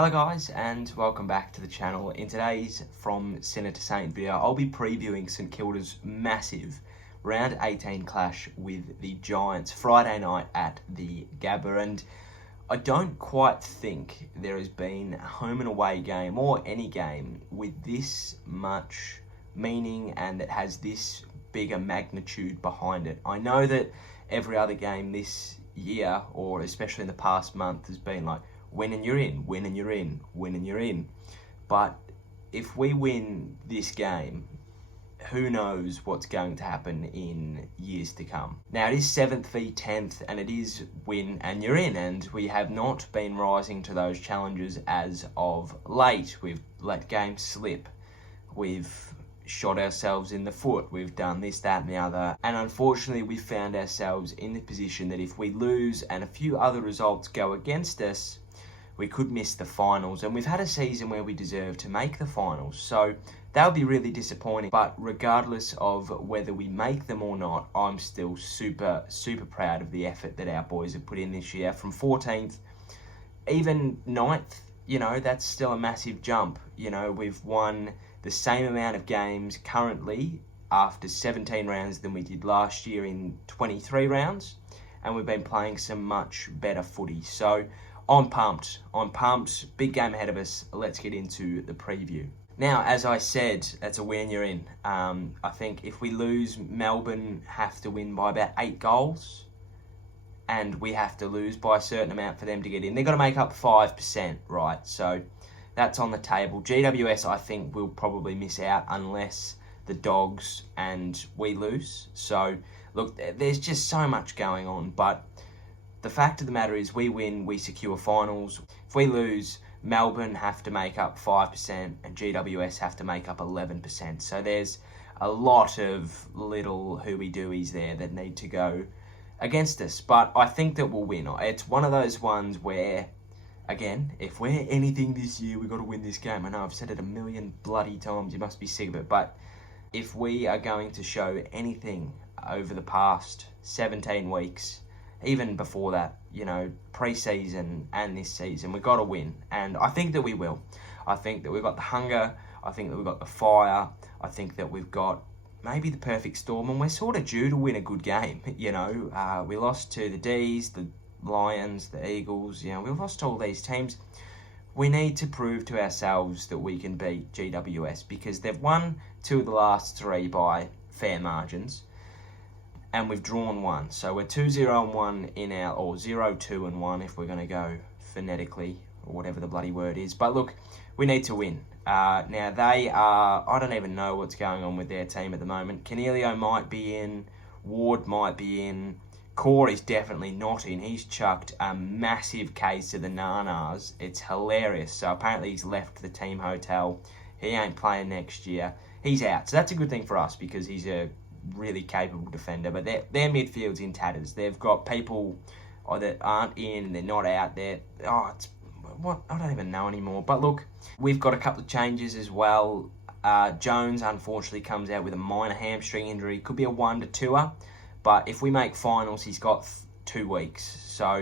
Hello guys and welcome back to the channel. In today's From Sinner to Saint video, I'll be previewing St Kilda's massive round 18 clash with the Giants Friday night at the Gabba, and I don't quite think there has been a home and away game or any game with this much meaning and that has this big a magnitude behind it. I know that every other game this year, or especially in the past month, has been like win and you're in, win and you're in, win and you're in. But if we win this game, who knows what's going to happen in years to come. Now it is 7th v 10th and it is win and you're in, and we have not been rising to those challenges as of late. We've let games slip. We've shot ourselves in the foot. We've done this, that and the other. And unfortunately we found ourselves in the position that if we lose and a few other results go against us, we could miss the finals, and we've had a season where we deserve to make the finals, so that would be really disappointing. But regardless of whether we make them or not, I'm still super proud of the effort that our boys have put in this year. From 14th, even 9th, you know, that's still a massive jump. You know, we've won the same amount of games currently after 17 rounds than we did last year in 23 rounds, and we've been playing some much better footy. So I'm pumped. Big game ahead of us. Let's get into the preview. Now, as I said, that's a win you're in. I think if we lose, Melbourne have to win by about 8 goals. And we have to lose by a certain amount for them to get in. They've got to make up 5%, right? So that's on the table. GWS, I think, will probably miss out unless the Dogs and we lose. So, look, there's just so much going on. But the fact of the matter is, we win, we secure finals. If we lose, Melbourne have to make up 5% and GWS have to make up 11%. So there's a lot of little hooey-dooies there that need to go against us. But I think that we'll win. It's one of those ones where, again, if we're anything this year, we've got to win this game. I know I've said it a million bloody times. You must be sick of it. But if we are going to show anything over the past 17 weeks, even before that, you know, pre-season and this season, we've got to win. And I think that we will. I think that we've got the hunger. I think that we've got the fire. I think that we've got maybe the perfect storm. And we're sort of due to win a good game, you know. We lost to the D's, the Lions, the Eagles. You know, we've lost to all these teams. We need to prove to ourselves that we can beat GWS, because they've won 2 of the last 3 by fair margins. And we've drawn 1. So we're 2-0-1 in our, or 0-2-1 if we're going to go phonetically, or whatever the bloody word is. But look, we need to win. Now they are, I don't even know what's going on with their team at the moment. Cornelio might be in, Ward might be in, Core is definitely not in. He's chucked a massive case of the nanas. It's hilarious. So apparently he's left the team hotel. He ain't playing next year. He's out. So that's a good thing for us, because he's a really capable defender. But their midfield's in tatters. They've got people that aren't in, they're not out there. It's what, I don't even know anymore. But look, we've got a couple of changes as well. Jones unfortunately comes out with a minor hamstring injury. Could be a 1 to 2er, but if we make finals, he's got 2 weeks, so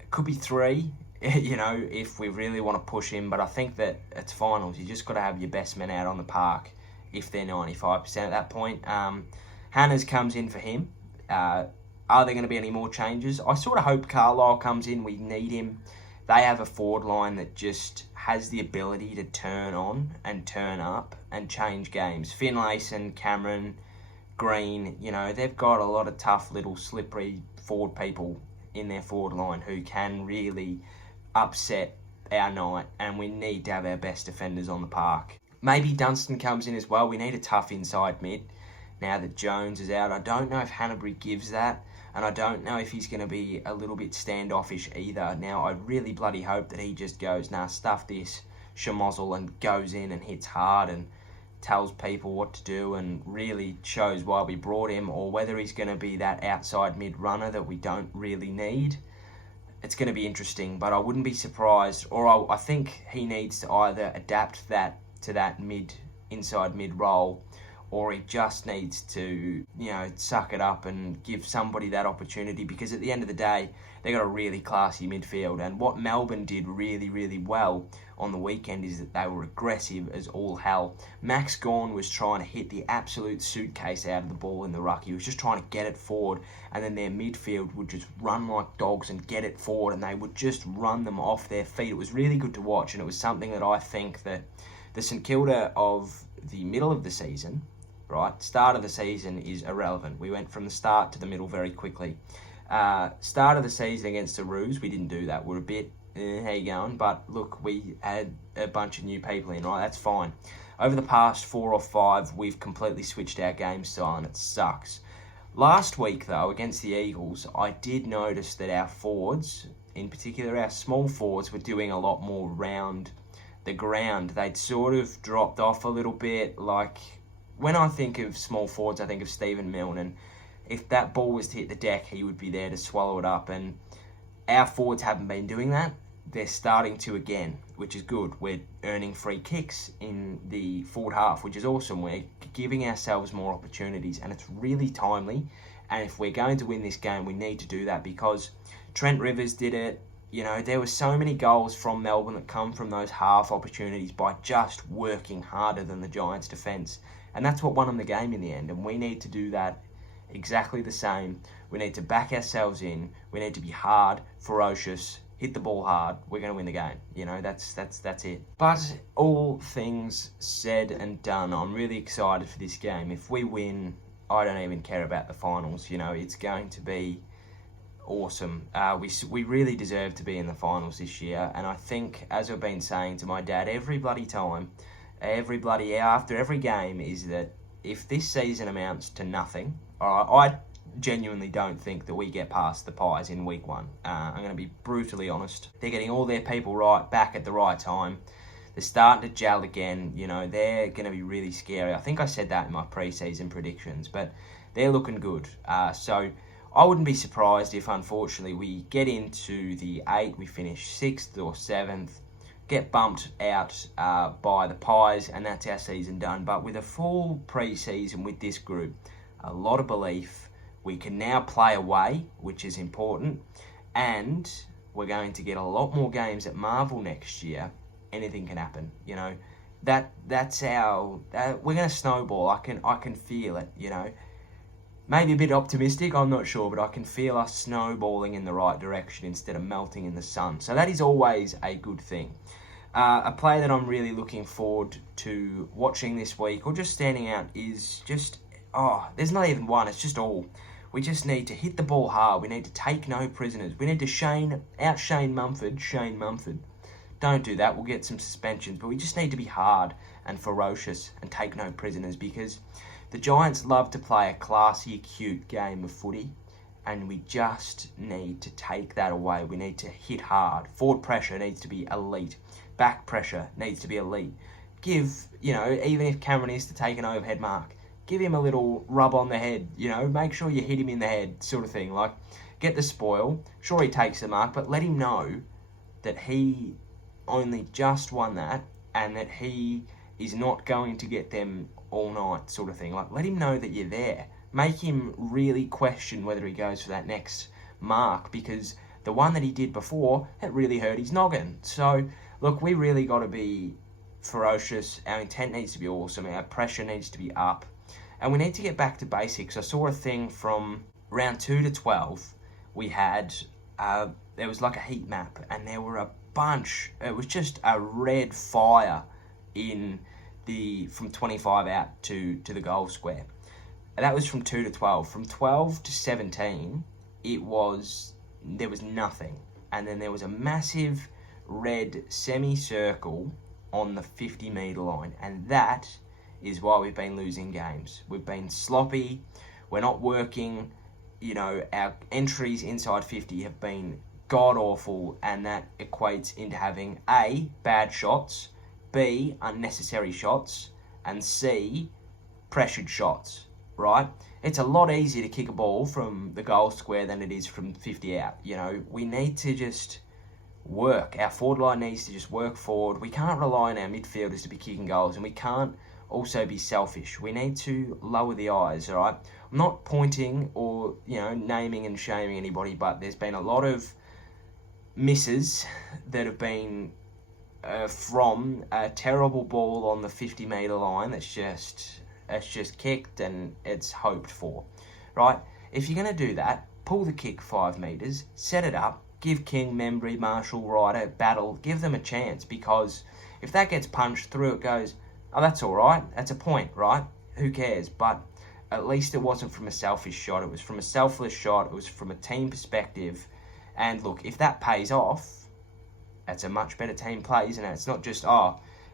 it could be 3, you know, if we really want to push him. But I think that it's finals. You just got to have your best men out on the park if they're 95% at that point. Hannah's comes in for him. Are there going to be any more changes? I sort of hope Carlisle comes in. We need him. They have a forward line that just has the ability to turn on and turn up and change games. Finlayson, Cameron, Green, you know, they've got a lot of tough little slippery forward people in their forward line who can really upset our night, and we need to have our best defenders on the park. Maybe Dunstan comes in as well. We need a tough inside mid now that Jones is out. I don't know if Hanbury gives that, and I don't know if he's going to be a little bit standoffish either. Now, I really bloody hope that he just goes, nah, stuff this, schmozzle, and goes in and hits hard and tells people what to do and really shows why we brought him, or whether he's going to be that outside mid runner that we don't really need. It's going to be interesting, but I wouldn't be surprised, or I think he needs to either adapt that to that inside mid role, or he just needs to, suck it up and give somebody that opportunity, because at the end of the day, they got a really classy midfield. And what Melbourne did really, really well on the weekend is that they were aggressive as all hell. Max Gawn was trying to hit the absolute suitcase out of the ball in the ruck. He was just trying to get it forward, and then their midfield would just run like dogs and get it forward, and they would just run them off their feet. It was really good to watch, and it was something that I think that the St Kilda of the middle of the season, right, start of the season is irrelevant. We went from the start to the middle very quickly. Start of the season against the Roos, we didn't do that. We're a bit, how you going? But look, we had a bunch of new people in, right? That's fine. Over the past 4 or 5, we've completely switched our game style, and it sucks. Last week, though, against the Eagles, I did notice that our forwards, in particular our small forwards, were doing a lot more round the ground. They'd sort of dropped off a little bit. Like, when I think of small forwards, I think of Stephen Milne, and if that ball was to hit the deck, he would be there to swallow it up. And our forwards haven't been doing that. They're starting to again, which is good. We're earning free kicks in the forward half, which is awesome. We're giving ourselves more opportunities, and it's really timely. And if we're going to win this game, we need to do that, because Trent Rivers did it. There were so many goals from Melbourne that come from those half opportunities by just working harder than the Giants' defence. And that's what won them the game in the end. And we need to do that exactly the same. We need to back ourselves in. We need to be hard, ferocious, hit the ball hard. We're going to win the game. That's it. But all things said and done, I'm really excited for this game. If we win, I don't even care about the finals. It's going to be awesome. We really deserve to be in the finals this year, and I think, as I've been saying to my dad every bloody time, after every game, is that if this season amounts to nothing, I genuinely don't think that we get past the Pies in week 1. I'm going to be brutally honest. They're getting all their people right back at the right time. They're starting to gel again. They're going to be really scary. I think I said that in my pre-season predictions, but they're looking good. So I wouldn't be surprised if, unfortunately, we get into the 8, we finish 6th or 7th, get bumped out by the Pies, and that's our season done. But with a full pre-season with this group, a lot of belief, we can now play away, which is important, and we're going to get a lot more games at Marvel next year. Anything can happen, That's our. We're going to snowball. I can feel it, Maybe a bit optimistic, I'm not sure, but I can feel us snowballing in the right direction instead of melting in the sun. So that is always a good thing. A player that I'm really looking forward to watching this week, or just standing out, is just, there's not even one, it's just all. We just need to hit the ball hard. We need to take no prisoners. We need to out Shane Mumford. Don't do that, we'll get some suspensions, but we just need to be hard and ferocious and take no prisoners, because the Giants love to play a classy, cute game of footy, and we just need to take that away. We need to hit hard. Forward pressure needs to be elite. Back pressure needs to be elite. Give, even if Cameron is to take an overhead mark, give him a little rub on the head, make sure you hit him in the head, sort of thing. Like, get the spoil. Sure, he takes the mark, but let him know that he only just won that, and that he is not going to get them all night, sort of thing. Like, let him know that you're there. Make him really question whether he goes for that next mark, because the one that he did before, it really hurt his noggin. So, look, we really got to be ferocious. Our intent needs to be awesome. Our pressure needs to be up. And we need to get back to basics. I saw a thing from round 2 to 12. We had, there was like a heat map, and there were a bunch. It was just a red fire from 25 out to the goal square. And that was from 2 to 12. From 12 to 17, there was nothing. And then there was a massive red semicircle on the 50-metre line. And that is why we've been losing games. We've been sloppy. We're not working. Our entries inside 50 have been god-awful, and that equates into having A, bad shots, B, unnecessary shots, and C, pressured shots, right? It's a lot easier to kick a ball from the goal square than it is from 50 out. We need to just work. Our forward line needs to just work forward. We can't rely on our midfielders to be kicking goals, and we can't also be selfish. We need to lower the eyes, all right? I'm not pointing or, naming and shaming anybody, but there's been a lot of misses that have been from a terrible ball on the 50-metre line that's just kicked and it's hoped for, right? If you're going to do that, pull the kick 5 metres, set it up, give King, Membry, Marshall, Ryder, Battle, give them a chance, because if that gets punched through, it goes, oh, that's all right, that's a point, right? Who cares? But at least it wasn't from a selfish shot, it was from a selfless shot, it was from a team perspective. And look, if that pays off, that's a much better team play, isn't it? It's not just,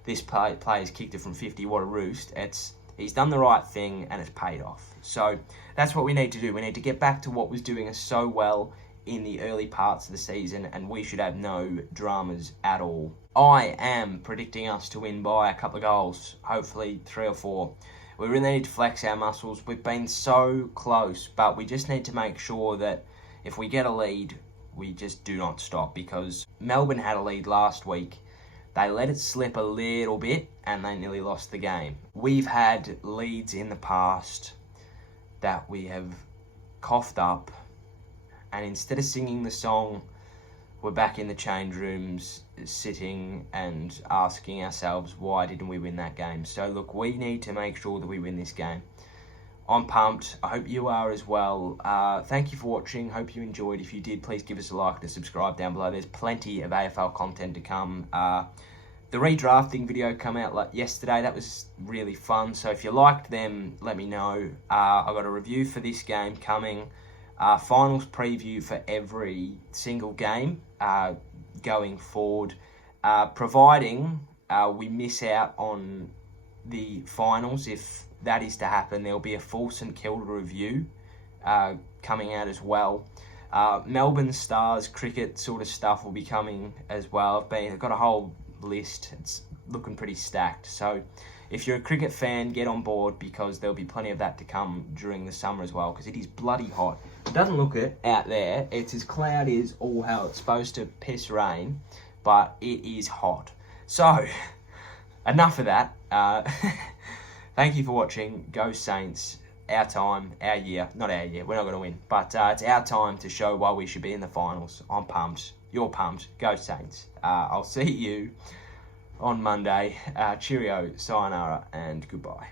this player's kicked it from 50, what a roost. He's done the right thing and it's paid off. So that's what we need to do. We need to get back to what was doing us so well in the early parts of the season, and we should have no dramas at all. I am predicting us to win by a couple of goals, hopefully 3 or 4. We really need to flex our muscles. We've been so close, but we just need to make sure that if we get a lead, we just do not stop, because Melbourne had a lead last week. They let it slip a little bit and they nearly lost the game. We've had leads in the past that we have coughed up, and instead of singing the song, we're back in the change rooms sitting and asking ourselves, why didn't we win that game? So look, we need to make sure that we win this game. I'm pumped. I hope you are as well. Thank you for watching. Hope you enjoyed. If you did, please give us a like and subscribe down below. There's plenty of AFL content to come. The redrafting video came out yesterday. That was really fun. So if you liked them, let me know. I've got a review for this game coming. Finals preview for every single game going forward. Providing we miss out on the finals, if that is to happen, there'll be a full St Kilda review coming out as well. Melbourne Stars cricket sort of stuff will be coming as well. I've got a whole list. It's looking pretty stacked. So if you're a cricket fan, get on board, because there'll be plenty of that to come during the summer as well, because it is bloody hot. It doesn't look it out there. It's as cloudy as all hell. It's supposed to piss rain, but it is hot. So enough of that. Thank you for watching. Go Saints. Our time, our year. Not our year. We're not going to win. But it's our time to show why we should be in the finals. I'm pumped. You're pumped. Go Saints. I'll see you on Monday. Cheerio, sayonara, and goodbye.